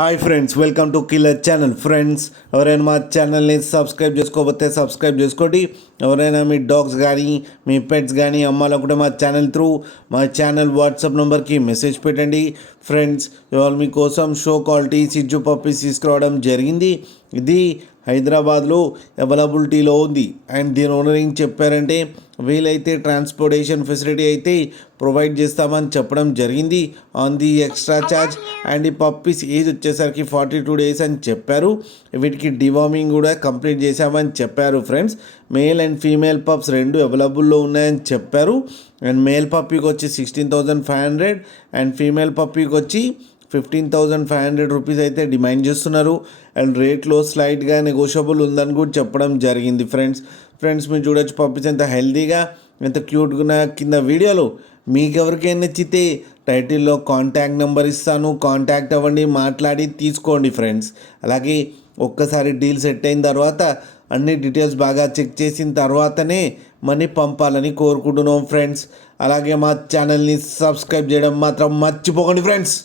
Hi friends, welcome to killer channel. Friends, ఎవరైనా మా ఛానల్ని సబ్స్క్రైబ్ చేసుకోకపోతే సబ్స్క్రైబ్ చేసుకోండి. ఎవరైనా మీ డాగ్స్ కానీ మీ పెట్స్ కానీ అమ్మాలనుకుంటే మా ఛానల్ త్రూ మా ఛానల్ వాట్సాప్ నెంబర్కి మెసేజ్ పెట్టండి. ఫ్రెండ్స్, ఇవాళ మీకోసం షో క్వాలిటీ సిజ్జు పప్పీస్ తీసుకురావడం జరిగింది. ఇది హైదరాబాద్లో అవైలబిలిటీలో ఉంది. అండ్ దీని ఓనర్ ఏం చెప్పారంటే, వీలైతే ట్రాన్స్పోర్టేషన్ ఫెసిలిటీ అయితే ప్రొవైడ్ చేస్తామని చెప్పడం జరిగింది on the extra charge. And ఈ పప్పీస్ ఏజ్ వచ్చేసరికి 42 days అని చెప్పారు. వీటికి డివార్మింగ్ కూడా కంప్లీట్ చేశామని చెప్పారు. Friends, male and female pups రెండు అవైలబుల్లో ఉన్నాయని చెప్పారు. అండ్ మేల్ పప్పీకి వచ్చి 16,500 అండ్ ఫీమేల్ పప్పీకి వచ్చి 15,500 రూపీస్ అయితే డిమాండ్ చేస్తున్నారు. అండ్ రేట్లో స్లైట్గా నెగోషియబుల్ ఉందని కూడా చెప్పడం జరిగింది. ఫ్రెండ్స్ మీరు చూడొచ్చు పప్పీస్ ఎంత హెల్తీగా ఎంత క్యూట్గా ఉన్న. కింద వీడియోలో మీకు ఎవరికైనా నచ్చితే టైటిల్లో కాంటాక్ట్ నెంబర్ ఇస్తాను, కాంటాక్ట్ అవ్వండి, మాట్లాడి తీసుకోండి. ఫ్రెండ్స్, అలాగే ఒక్కసారి డీల్ సెట్ అయిన తర్వాత అన్ని డీటెయిల్స్ బాగా చెక్ చేసిన తర్వాతనే మనీ పంపాలని కోరుకుంటున్నాం. ఫ్రెండ్స్, అలాగే మా ఛానల్ని సబ్స్క్రైబ్ చేయడం మాత్రం మర్చిపోకండి. ఫ్రెండ్స్.